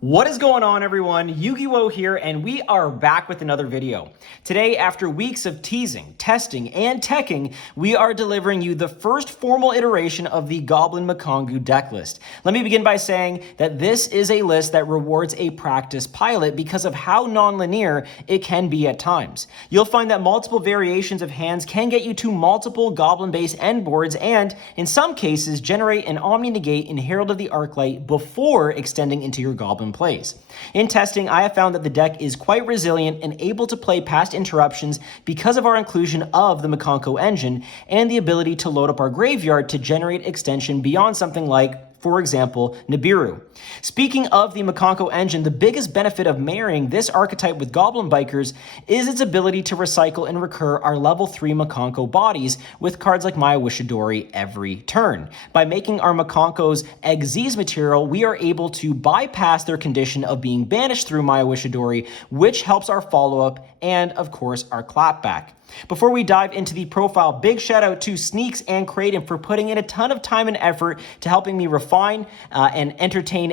What is going on, everyone? Yu-Gi-Oh here, and we are back with another video. Today, after weeks of teasing, testing, and teching, we are delivering you the first formal iteration of the Goblin Mikankguu deck list. Let me begin by saying that this is a list that rewards a practice pilot because of how non-linear it can be at times. You'll find that multiple variations of hands can get you to multiple Goblin-based end boards and, in some cases, generate an Omni-Negate in Herald of the Arclight before extending into your Goblin plays. In testing, I have found that the deck is quite resilient and able to play past interruptions because of our inclusion of the Mikanko engine and the ability to load up our graveyard to generate extension beyond something like, for example, Nibiru. Speaking of the Mikanko engine, the biggest benefit of marrying this archetype with Goblin Bikers is its ability to recycle and recur our level 3 Mikanko bodies with cards like Maya Wishadori every turn. By making our Mikanko's Xyz material, we are able to bypass their condition of being banished through Maya Wishadori, which helps our follow-up and, of course, our clapback. Before we dive into the profile, big shout out to Sneaks and Kratom for putting in a ton of time and effort to helping me refine and entertain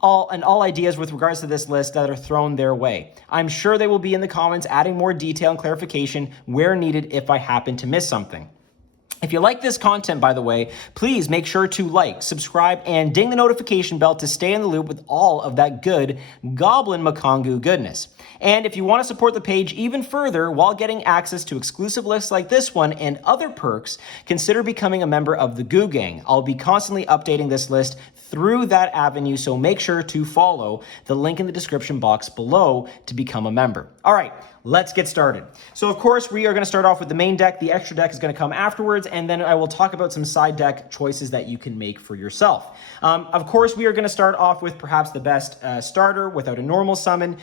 all ideas with regards to this list that are thrown their way. I'm sure they will be in the comments adding more detail and clarification where needed if I happen to miss something. If you like this content, by the way, please make sure to like, subscribe, and ding the notification bell to stay in the loop with all of that good Goblin Mikankguu goodness. And if you want to support the page even further while getting access to exclusive lists like this one and other perks, consider becoming a member of the Goo Gang. I'll be constantly updating this list through that avenue, so make sure to follow the link in the description box below to become a member. All right, let's get started. So of course, we are going to start off with the main deck. The extra deck is going to come afterwards, and then I will talk about some side deck choices that you can make for yourself. Of course, we are going to start off with perhaps the best starter without a normal summon.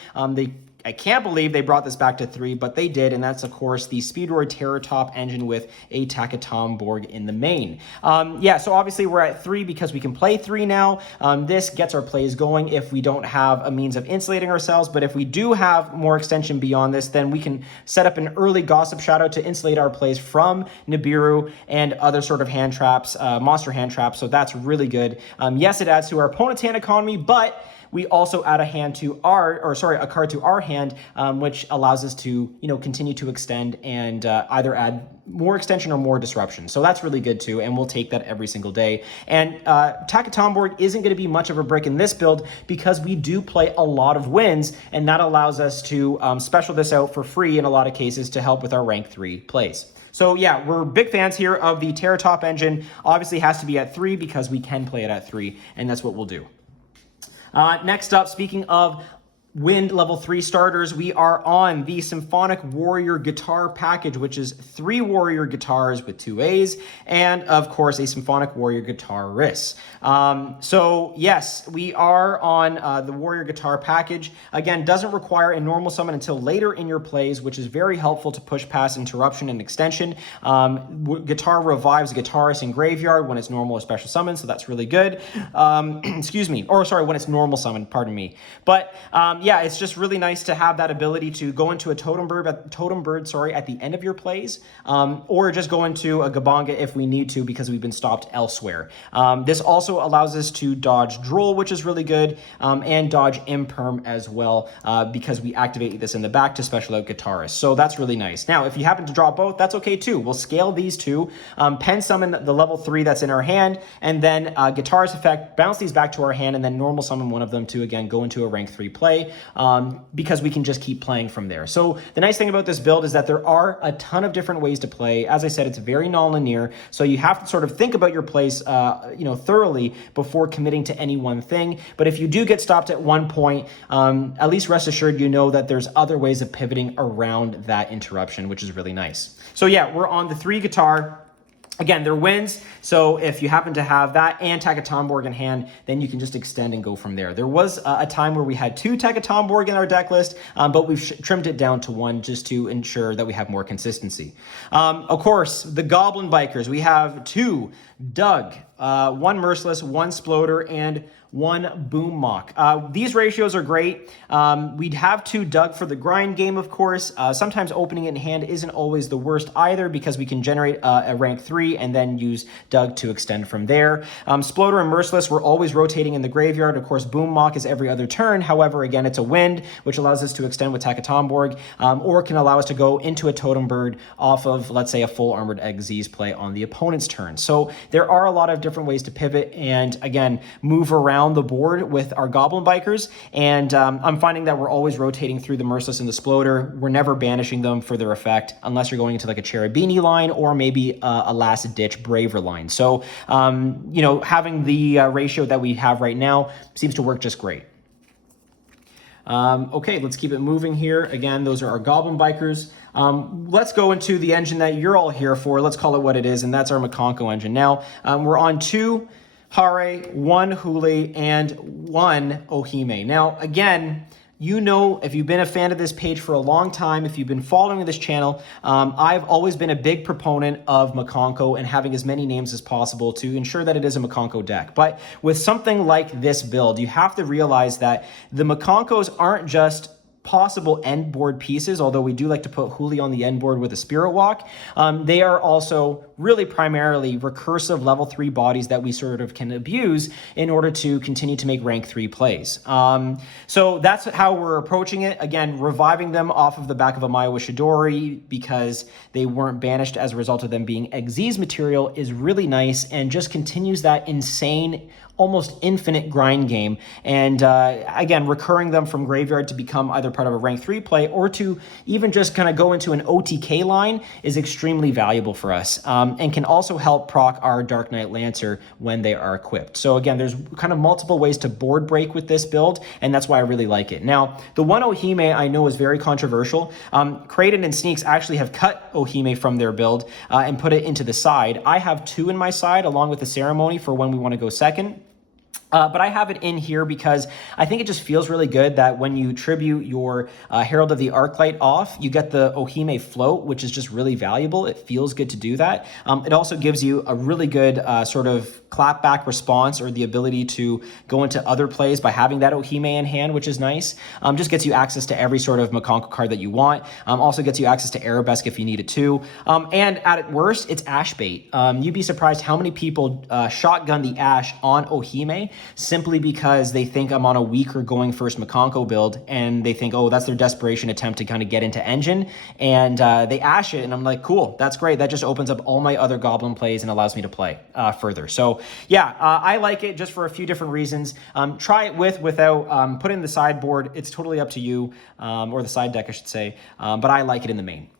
I can't believe they brought this back to 3, but they did, and that's, of course, the Speedroid Terratop engine with a Takatomborg in the main. So obviously we're at 3 because we can play 3 now. This gets our plays going if we don't have a means of insulating ourselves, but if we do have more extension beyond this, then we can set up an early Gossip Shadow to insulate our plays from Nibiru and other sort of hand traps, monster hand traps, so that's really good. Yes, it adds to our opponent's hand economy, but we also add a card to our hand, which allows us to, continue to extend and either add more extension or more disruption. So that's really good too, and we'll take that every single day. And Takatomborg isn't going to be much of a brick in this build because we do play a lot of wins, and that allows us to special this out for free in a lot of cases to help with our rank 3 plays. So yeah, we're big fans here of the Terratop engine. Obviously has to be at 3 because we can play it at 3, and that's what we'll do. Next up, speaking of Wind level 3 starters, we are on the Symphonic Warrior Guitar package, which is 3 Warrior Guitars with 2 A's, and of course a Symphonic Warrior Guitar Riss. So yes, we are on the Warrior Guitar package. Again, doesn't require a normal summon until later in your plays, which is very helpful to push past interruption and extension. Guitar revives a guitarist in graveyard when it's normal or special summon, so that's really good. When it's normal summon, pardon me. But yeah, it's just really nice to have that ability to go into a Totem Bird at the end of your plays, or just go into a Gabanga if we need to because we've been stopped elsewhere. This also allows us to dodge Droll, which is really good, and dodge Imperm as well, because we activate this in the back to special out Guitarist. So that's really nice. Now, if you happen to draw both, that's okay too. We'll scale these two, pen summon the level 3 that's in our hand, and then Guitarist effect, bounce these back to our hand, and then normal summon one of them to, again, go into a rank 3 play. Because we can just keep playing from there. So the nice thing about this build is that there are a ton of different ways to play. As I said, it's very non-linear, so you have to sort of think about your plays thoroughly before committing to any one thing. But if you do get stopped at one point, at least rest assured you know that there's other ways of pivoting around that interruption, which is really nice. So yeah, we're on the 3 guitar. Again, they're wins, so if you happen to have that and Takatomborg in hand, then you can just extend and go from there. There was a time where we had 2 Takatomborg in our deck list, but we've trimmed it down to 1 just to ensure that we have more consistency. Of course, the Goblin Bikers, we have 2 Doug, one Merciless, one Sploder, and one Boom Mock. These ratios are great. We'd have to Dug for the grind game, of course. Sometimes opening it in hand isn't always the worst either because we can generate a rank 3 and then use Dug to extend from there. Sploder and Merciless, we're always rotating in the graveyard. Of course, Boom Mock is every other turn. However, again, it's a wind, which allows us to extend with Takatomborg, or can allow us to go into a Totem Bird off of, let's say, a full Armored Xyz play on the opponent's turn. So there are a lot of different ways to pivot and, again, move around the board with our Goblin Bikers, and I'm finding that we're always rotating through the Merciless and the Sploder. We're never banishing them for their effect unless you're going into like a Cherubini line or maybe a last-ditch Braver line. So, you know, having the ratio that we have right now seems to work just great. Okay, let's keep it moving here. Again, those are our Goblin Bikers. Let's go into the engine that you're all here for. Let's call it what it is, and that's our Mikanko engine. Now, we're on 2 Hare, 1 Huli, and 1 Ohime. Now, again, you know, if you've been a fan of this page for a long time, if you've been following this channel, I've always been a big proponent of Mikanko and having as many names as possible to ensure that it is a Mikanko deck. But with something like this build, you have to realize that the Mikankos aren't just possible end board pieces, although we do like to put Huli on the end board with a Spirit Walk. They are also really primarily recursive level 3 bodies that we sort of can abuse in order to continue to make rank 3 plays. So that's how we're approaching it. Again, reviving them off of the back of a Maya Wishidori because they weren't banished as a result of them being Xyz material is really nice and just continues that insane, almost infinite grind game. And again, recurring them from graveyard to become either part of a rank 3 play or to even just kind of go into an OTK line is extremely valuable for us, and can also help proc our Dark Knight Lancer when they are equipped. So again, there's kind of multiple ways to board break with this build, and that's why I really like it. Now, the one Ohime I know is very controversial. Kraden and Sneaks actually have cut Ohime from their build and put it into the side. I have 2 in my side along with the Ceremony for when we want to go second. But I have it in here because I think it just feels really good that when you tribute your Herald of the Arclight off, you get the Ohime float, which is just really valuable. It feels good to do that. It also gives you a really good sort of clapback response or the ability to go into other plays by having that Ohime in hand, which is nice. Just gets you access to every sort of Mikanko card that you want. Also gets you access to Arabesque if you need it too. And at worst, it's Ash bait. You'd be surprised how many people shotgun the Ash on Ohime simply because they think I'm on a weaker going first Mikanko build, and they think, oh, that's their desperation attempt to kind of get into engine, and they Ash it, and I'm like, cool, that's great. That just opens up all my other Goblin plays and allows me to play further. So yeah, I like it just for a few different reasons. Try it without, put it in the sideboard. It's totally up to you, or the side deck, I should say, but I like it in the main.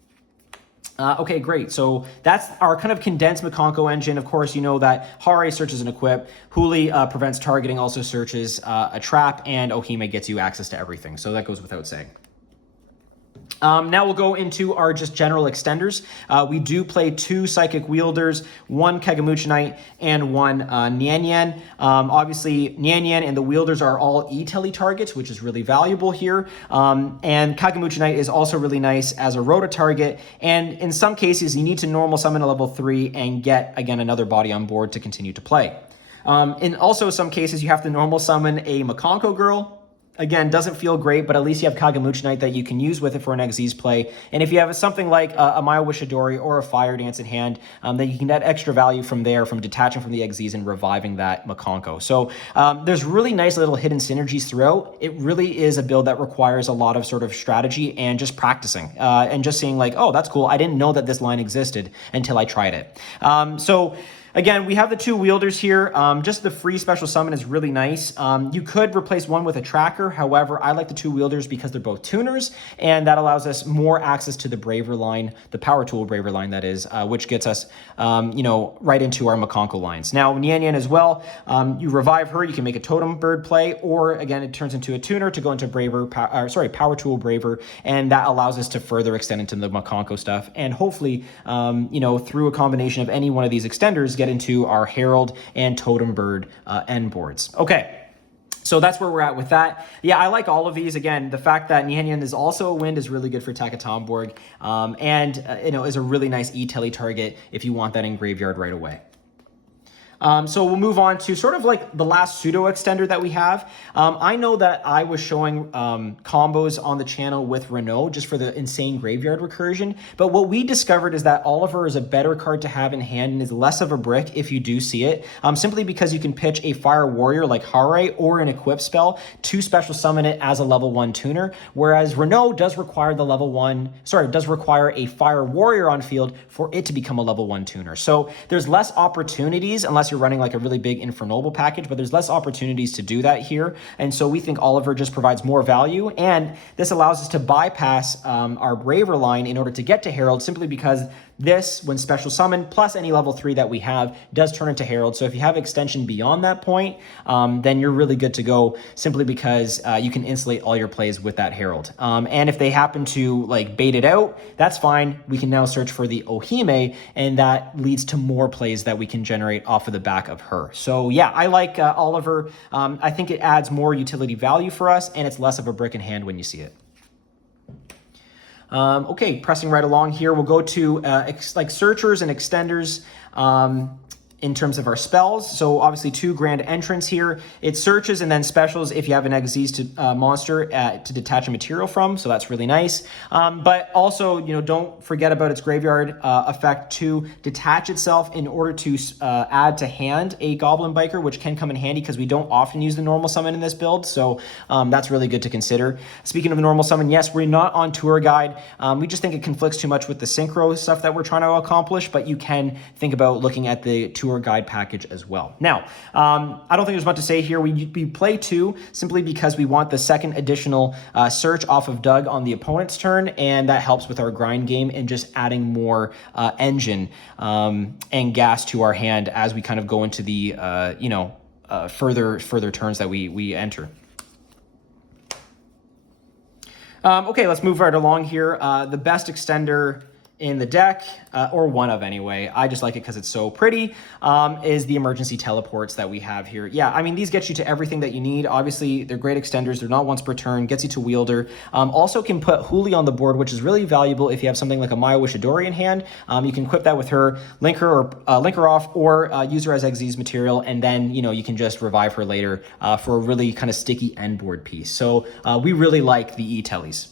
Okay, great. So that's our kind of condensed Mikanko engine. Of course, you know that Hare searches an equip, Huli prevents targeting, also searches a trap, and Ohime gets you access to everything. So that goes without saying. Now we'll go into our just general extenders. We do play 2 Psychic Wielders, 1 Kagamuchi Knight, and 1 Nian Yan. Obviously, Nian Yan and the Wielders are all E-Tele targets, which is really valuable here. And Kagamuchi Knight is also really nice as a Rota target. And in some cases, you need to normal summon a level 3 and get, again, another body on board to continue to play. In also some cases, you have to normal summon a Mikanko Girl. Again, doesn't feel great, but at least you have Kagamuchi Knight that you can use with it for an Xyz play. And if you have something like a Maya Wishidori or a Fire Dance in hand, then you can get extra value from there, from detaching from the Xyz and reviving that Mikanko. So there's really nice little hidden synergies throughout. It really is a build that requires a lot of sort of strategy and just practicing and just seeing like, oh, that's cool. I didn't know that this line existed until I tried it. Again, we have the 2 Wielders here. Just the free special summon is really nice. You could replace one with a tracker. However, I like the 2 Wielders because they're both tuners, and that allows us more access to the Braver line, the Power Tool Braver line, that is, which gets us, you know, right into our Mikanko lines. Now, Nian Yan as well, you revive her, you can make a Totem Bird play, or again, it turns into a tuner to go into Power Tool Braver, and that allows us to further extend into the Mikanko stuff, and hopefully, you know, through a combination of any one of these extenders, get into our Herald and Totem Bird end boards. Okay, so that's where we're at with that. Yeah, I like all of these. Again, the fact that Nian Yan is also a wind is really good for Takatomborg, and you know, is a really nice E-Tele target if you want that in graveyard right away. So we'll move on to sort of like the last pseudo extender that we have. I know that I was showing combos on the channel with Renault just for the insane graveyard recursion, but what we discovered is that Oliver is a better card to have in hand and is less of a brick if you do see it, simply because you can pitch a Fire Warrior like Hare or an equip spell to special summon it as a level 1 tuner, whereas Renault does require does require a Fire Warrior on field for it to become a level 1 tuner. So there's less opportunities unless you're running like a really big Infernoble package, but there's less opportunities to do that here. And so we think Oliver just provides more value, and this allows us to bypass our Braver line in order to get to Herald, simply because this, when special summoned, plus any level 3 that we have, does turn into Herald. So if you have extension beyond that point, then you're really good to go, simply because you can insulate all your plays with that Herald. And if they happen to like bait it out, that's fine. We can now search for the Ohime, and that leads to more plays that we can generate off of the back of her. So yeah, I like Oliver. I think it adds more utility value for us, and it's less of a brick in hand when you see it. Okay, pressing right along here, we'll go to like searchers and extenders in terms of our spells. So obviously 2 grand entrance here. It searches and then specials if you have an Exist monster to detach a material from. So that's really nice. But also, you know, don't forget about its graveyard effect to detach itself in order to add to hand a Goblin Biker, which can come in handy because we don't often use the normal summon in this build. So that's really good to consider. Speaking of normal summon, yes, we're not on tour guide. We just think it conflicts too much with the synchro stuff that we're trying to accomplish, but you can think about looking at the tour guide package as well. Now, I don't think there's much to say here. We play 2 simply because we want the second additional search off of Doug on the opponent's turn, and that helps with our grind game and just adding more engine and gas to our hand as we kind of go into the further turns that we enter. Okay, let's move right along here. The best extender in the deck, or one of anyway, I just like it because it's so pretty, is the emergency teleports that we have here. Yeah, I mean, these get you to everything that you need. Obviously, they're great extenders. They're not once per turn, gets you to wielder. Also can put Huli on the board, which is really valuable if you have something like a Maya Wishidori in hand. You can equip that with her, link her off, or use her as Exist material, and then, you know, you can just revive her later for a really kind of sticky end board piece. So we really like the E-Tellies.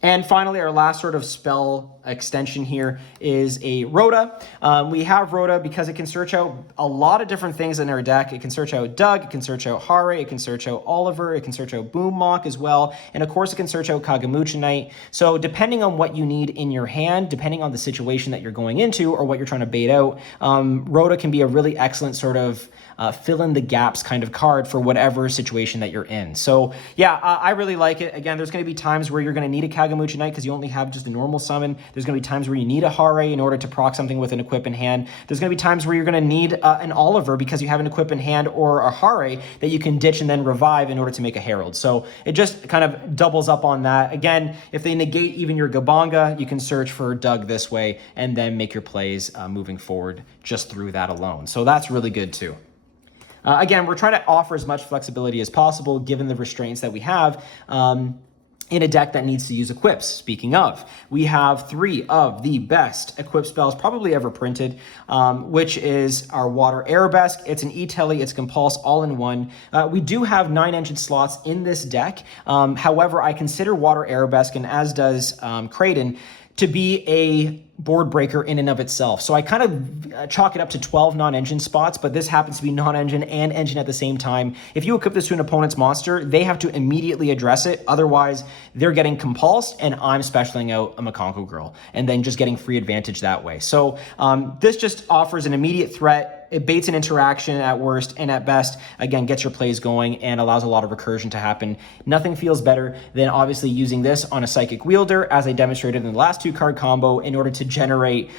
And finally, our last sort of spell extension here is a Rhoda. We have Rhoda because it can search out a lot of different things in our deck. It can search out Doug, it can search out Hare, it can search out Oliver, it can search out Boom Mock as well, and of course it can search out Kagamucha Knight. So depending on what you need in your hand, depending on the situation that you're going into or what you're trying to bait out, Rhoda can be a really excellent sort of fill in the gaps kind of card for whatever situation that you're in. So yeah, I really like it. Again, there's going to be times where you're going to need a Kagamucha Knight because you only have just a normal summon. There's going to be times where you need a Hare in order to proc something with an equip in hand. There's going to be times where you're going to need an Oliver because you have an equip in hand or a Hare that you can ditch and then revive in order to make a Herald. So it just kind of doubles up on that. Again, if they negate even your Gabanga, you can search for Doug this way and then make your plays moving forward just through that alone. So that's really good too. Again, we're trying to offer as much flexibility as possible given the restraints that we have in a deck that needs to use equips. Speaking of, we have 3 of the best equip spells probably ever printed, which is our Water Arabesque. It's an E-Telly, it's Compulse, all in one. We do have 9 engine slots in this deck. However, I consider Water Arabesque, and as does Kraden, to be a board breaker in and of itself. So I kind of chalk it up to 12 non-engine spots, but this happens to be non-engine and engine at the same time. If you equip this to an opponent's monster, they have to immediately address it. Otherwise, they're getting compulsed and I'm specialing out a Mikanko girl and then just getting free advantage that way. So this just offers an immediate threat. It baits an interaction at worst, and at best, again, gets your plays going and allows a lot of recursion to happen. Nothing feels better than obviously using this on a Psychic Wielder, as I demonstrated in the last 2-card combo, in order to generate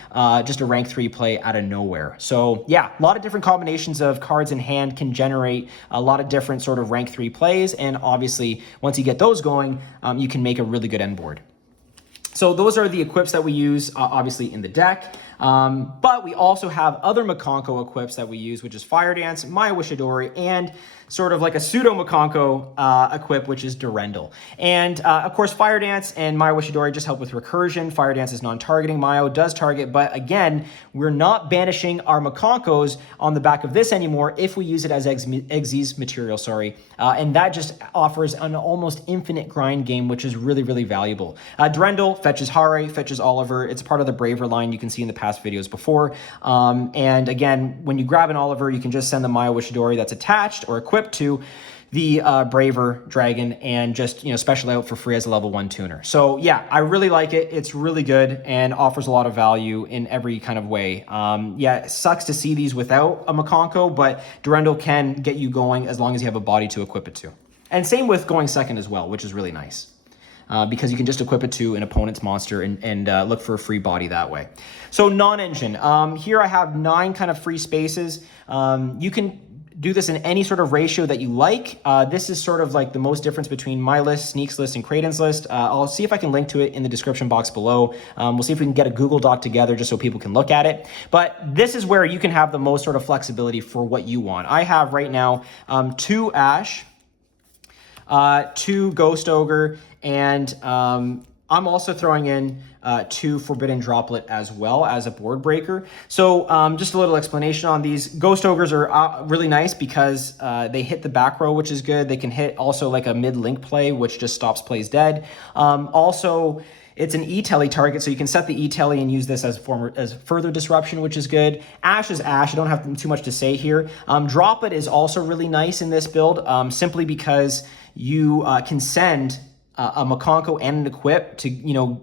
just a rank 3 play out of nowhere. So yeah, a lot of different combinations of cards in hand can generate a lot of different sort of rank 3 plays, and obviously, once you get those going, you can make a really good end board. So those are the equips that we use, obviously, in the deck. But we also have other Mikanko equips that we use, which is Fire Dance, Maya Wishidori, and sort of like a pseudo Mikanko equip, which is Durendal. And of course, Fire Dance and Maya Wishidori just help with recursion. Fire Dance is non-targeting. Maya does target, but again, we're not banishing our Mikankos on the back of this anymore if we use it as Xyz material, and that just offers an almost infinite grind game, which is really, really valuable. Durendal fetches Hare, fetches Oliver. It's part of the Braver line you can see in the past videos before. And again, when you grab an Oliver, you can just send the Maya Wishidori that's attached or equipped to the Braver Dragon and just, special out for free as a level 1 tuner. So yeah, I really like it. It's really good and offers a lot of value in every kind of way. Yeah, it sucks to see these without a Mikanko, but Durendal can get you going as long as you have a body to equip it to. And same with going second as well, which is really nice. Because you can just equip it to an opponent's monster and look for a free body that way. So non-engine. Here I have 9 kind of free spaces. You can do this in any sort of ratio that you like. This is sort of like the most difference between my list, Sneak's list, and Kraden's list. I'll see if I can link to it in the description box below. We'll see if we can get a Google Doc together just so people can look at it. But this is where you can have the most sort of flexibility for what you want. I have right now 2 Ash, 2 Ghost Ogre, and I'm also throwing in 2 Forbidden Droplet as well as a board breaker. So just a little explanation on these. Ghost Ogres are really nice because they hit the back row, which is good. They can hit also like a mid-link play, which just stops plays dead. Also, it's an E-Telly target, so you can set the E-Telly and use this as further disruption, which is good. Ash is Ash. I don't have too much to say here. Droplet is also really nice in this build, simply because you can send a Mikanko and an equip to,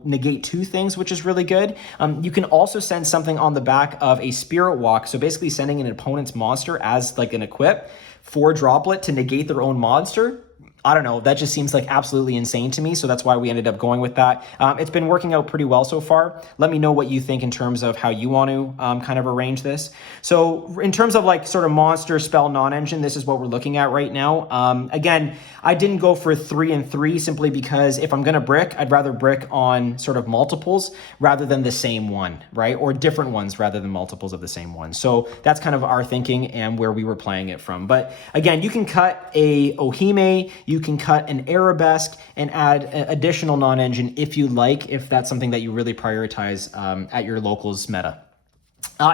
negate 2 things, which is really good. You can also send something on the back of a Spirit Walk, so basically sending an opponent's monster as like an equip for Droplet to negate their own monster. I don't know, that just seems like absolutely insane to me, so that's why we ended up going with that. It's been working out pretty well so far. Let me know what you think in terms of how you want to kind of arrange this. So in terms of like sort of monster spell non-engine, this is what we're looking at right now. Again, I didn't go for 3 and 3 simply because if I'm gonna brick, I'd rather brick on sort of multiples rather than the same one, right? Or different ones rather than multiples of the same one. So that's kind of our thinking and where we were playing it from. But again, you can cut a Ohime, you can cut an Arabesque and add additional non-engine if you like, if that's something that you really prioritize at your locals meta.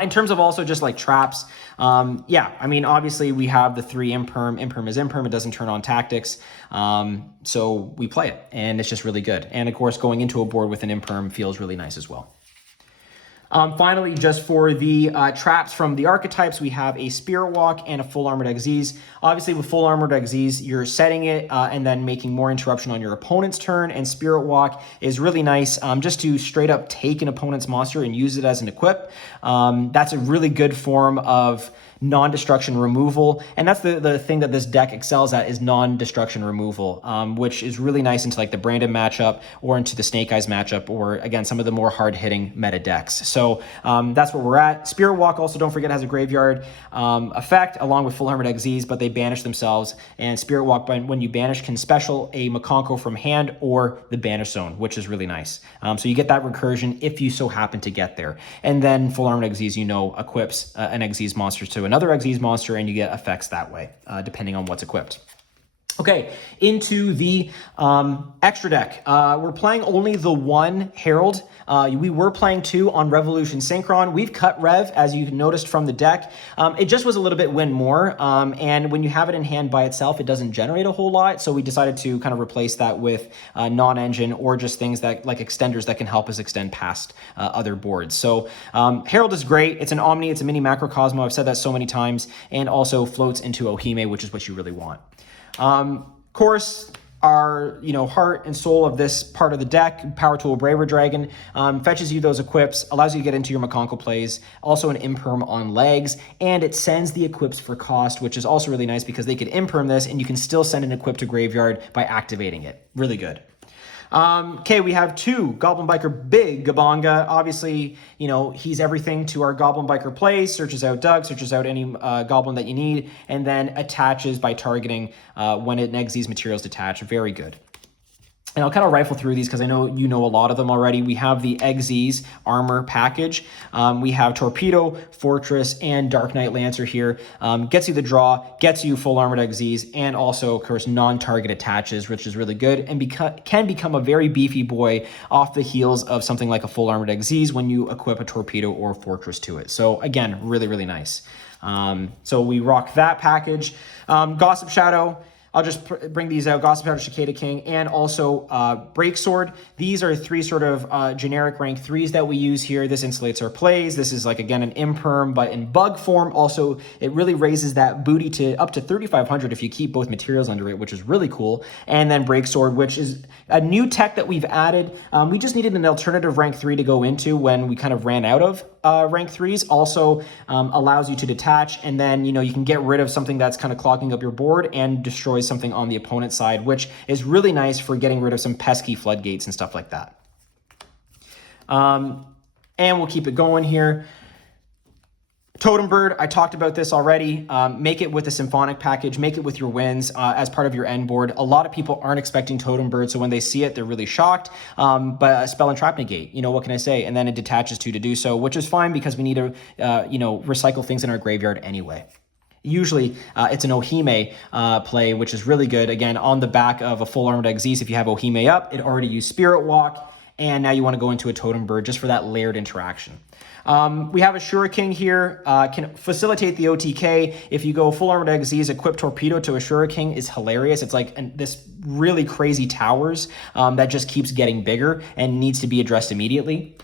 In terms of also just like traps, yeah, I mean, obviously we have the 3 Imperm. Imperm is Imperm. It doesn't turn on tactics. So we play it and it's just really good. And of course, going into a board with an Imperm feels really nice as well. Finally, just for the traps from the archetypes, we have a Spirit Walk and a Full Armored Xyz. Obviously, with Full Armored Xyz, you're setting it and then making more interruption on your opponent's turn, and Spirit Walk is really nice just to straight up take an opponent's monster and use it as an equip. That's a really good form of non-destruction removal, and that's the thing that this deck excels at is non-destruction removal, which is really nice into like the Brandon matchup or into the Snake Eyes matchup, or again some of the more hard-hitting meta decks. So that's where we're at. Spirit Walk also, don't forget, has a graveyard effect along with Full Armored Xyz, but they banish themselves, and Spirit Walk, when you banish, can special a Mikanko from hand or the banish zone, which is really nice. So you get that recursion if you so happen to get there, and then Full Armored Xyz, equips an Xyz monster to another Xyz monster, and you get effects that way, depending on what's equipped. Okay, into the extra deck. We're playing only the 1 Herald. We were playing 2 on Revolution Synchron. We've cut Rev, as you noticed from the deck. It just was a little bit win more, and when you have it in hand by itself, it doesn't generate a whole lot, so we decided to kind of replace that with non-engine or just things that like extenders that can help us extend past other boards. So Herald is great. It's an Omni, it's a mini Macrocosmo. I've said that so many times, and also floats into Ohime, which is what you really want. Of course, our heart and soul of this part of the deck, Power Tool Braver Dragon, fetches you those equips, allows you to get into your Mikanko plays, also an Imperm on legs, and it sends the equips for cost, which is also really nice because they could Imperm this and you can still send an equip to graveyard by activating it. Really good. Okay, we have 2 Goblin Biker Big Gabanga. Obviously, he's everything to our Goblin Biker plays. Searches out Doug, searches out any Goblin that you need, and then attaches by targeting when it negs these materials detach. Very good. And I'll kind of rifle through these because I know you know a lot of them already. We have the Xyz armor package. We have Torpedo, Fortress, and Dark Knight Lancer here. Gets you the draw, gets you full armored Xyz, and also, of course, non-target attaches, which is really good, and can become a very beefy boy off the heels of something like a full armored Xyz when you equip a Torpedo or Fortress to it. So again, really, really nice. So we rock that package. Gossip Shadow. I'll just bring these out, Gossip Shadow, Cicada King, and also Break Sword. These are three sort of generic rank 3s that we use here. This insulates our plays. This is like, again, an imperm, but in bug form. Also, it really raises that booty to up to 3,500 if you keep both materials under it, which is really cool. And then Break Sword, which is a new tech that we've added. We just needed an alternative rank 3 to go into when we kind of ran out of rank 3s. Also allows you to detach, and then, you know, you can get rid of something that's kind of clogging up your board and destroy something on the opponent's side, which is really nice for getting rid of some pesky floodgates and stuff like that. And we'll keep it going here. Totem Bird, I talked about this already. Make it with the Symphonic package, make it with your wins as part of your end board. A lot of people aren't expecting Totem Bird, so when they see it, they're really shocked. But Spell and Trap Negate, you know, what can I say? And then it detaches to do so, which is fine because we need to, you know, recycle things in our graveyard anyway. Usually it's an Ohime play, which is really good. Again, on the back of a full armored Xyz, if you have Ohime up, it already used Spirit Walk, and now you want to go into a Totem Bird just for that layered interaction. We have a Shuriken here, can facilitate the OTK. If you go full armored Xyz, equip Torpedo to a Shuriken is hilarious. It's like this really crazy towers that just keeps getting bigger and needs to be addressed immediately.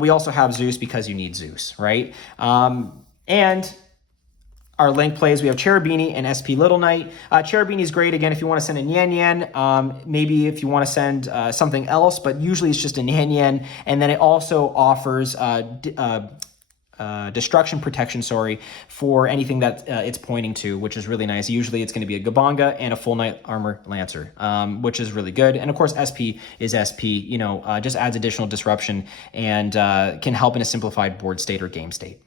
We also have Zeus because you need Zeus, right? And our link plays, we have Cherubini and SP Little Knight. Cherubini is great, again, if you want to send a Nyan Nyan, maybe if you want to send something else, but usually it's just a Nyan Nyan. And then it also offers destruction protection, for anything that it's pointing to, which is really nice. Usually it's going to be a Gabanga and a full Knight Armor Lancer, which is really good. And of course, SP is SP, you know, just adds additional disruption and can help in a simplified board state or game state.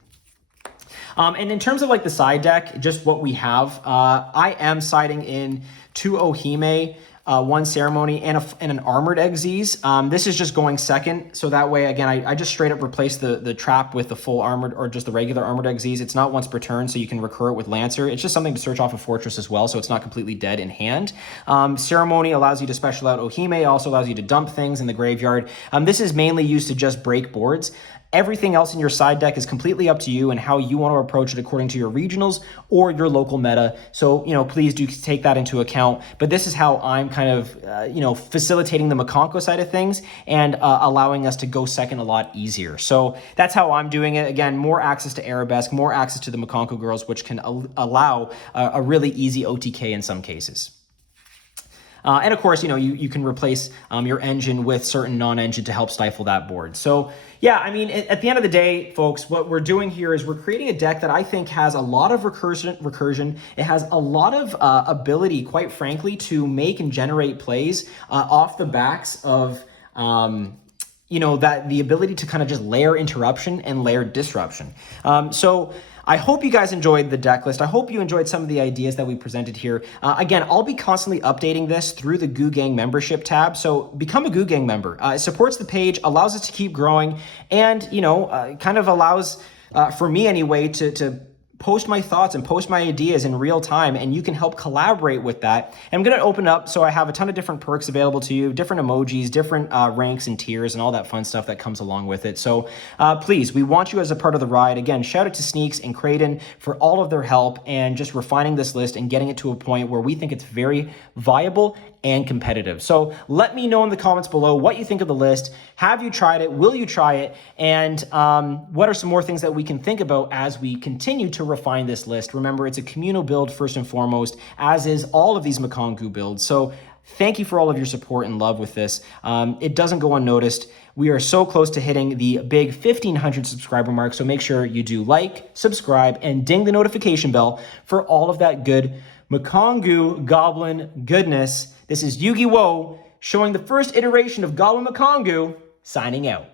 And in terms of like the side deck, just what we have, I am siding in 2 Ohime, 1 Ceremony, and an Armored Xyz. This is just going second, so that way, again, I just straight up replace the trap with the full armored or just the regular Armored Xyz. It's not once per turn, so you can recur it with Lancer. It's just something to search off a Fortress as well, so it's not completely dead in hand. Ceremony allows you to special out Ohime, also allows you to dump things in the graveyard. This is mainly used to just break boards. Everything else in your side deck is completely up to you and how you want to approach it according to your regionals or your local meta. So, you know, please do take that into account. But this is how I'm kind of, you know, facilitating the Mikanko side of things and allowing us to go second a lot easier. So that's how I'm doing it. Again, more access to Arabesque, more access to the Mikanko girls, which can allow a really easy OTK in some cases. And of course, you know, you can replace your engine with certain non-engine to help stifle that board. So yeah, I mean, at the end of the day, folks, what we're doing here is we're creating a deck that I think has a lot of recursion. It has a lot of ability, quite frankly, to make and generate plays off the backs of, you know, that the ability to kind of just layer interruption and layer disruption. So I hope you guys enjoyed the deck list. I hope you enjoyed some of the ideas that we presented here. Again, I'll be constantly updating this through the Goo Gang membership tab. So become a Goo Gang member. It supports the page, allows us to keep growing, and, you know, kind of allows, for me anyway, to post my thoughts and post my ideas in real time, and you can help collaborate with that. And I'm going to open up, so I have a ton of different perks available to you, different emojis, different ranks and tiers, and all that fun stuff that comes along with it. So please, we want you as a part of the ride. Again, shout out to Sneaks and Creighton for all of their help and just refining this list and getting it to a point where we think it's very viable and competitive. So let me know in the comments below what you think of the list. Have you tried it? Will you try it? And what are some more things that we can think about as we continue to refine this list? Remember, it's a communal build first and foremost, as is all of these Mikankguu builds. So thank you for all of your support and love with this. It doesn't go unnoticed. We are so close to hitting the big 1,500 subscriber mark, so make sure you do like, subscribe, and ding the notification bell for all of that good Mikankguu Goblin goodness. This is Yu-Gi-Oh! Showing the first iteration of Goblin Mikankguu, signing out.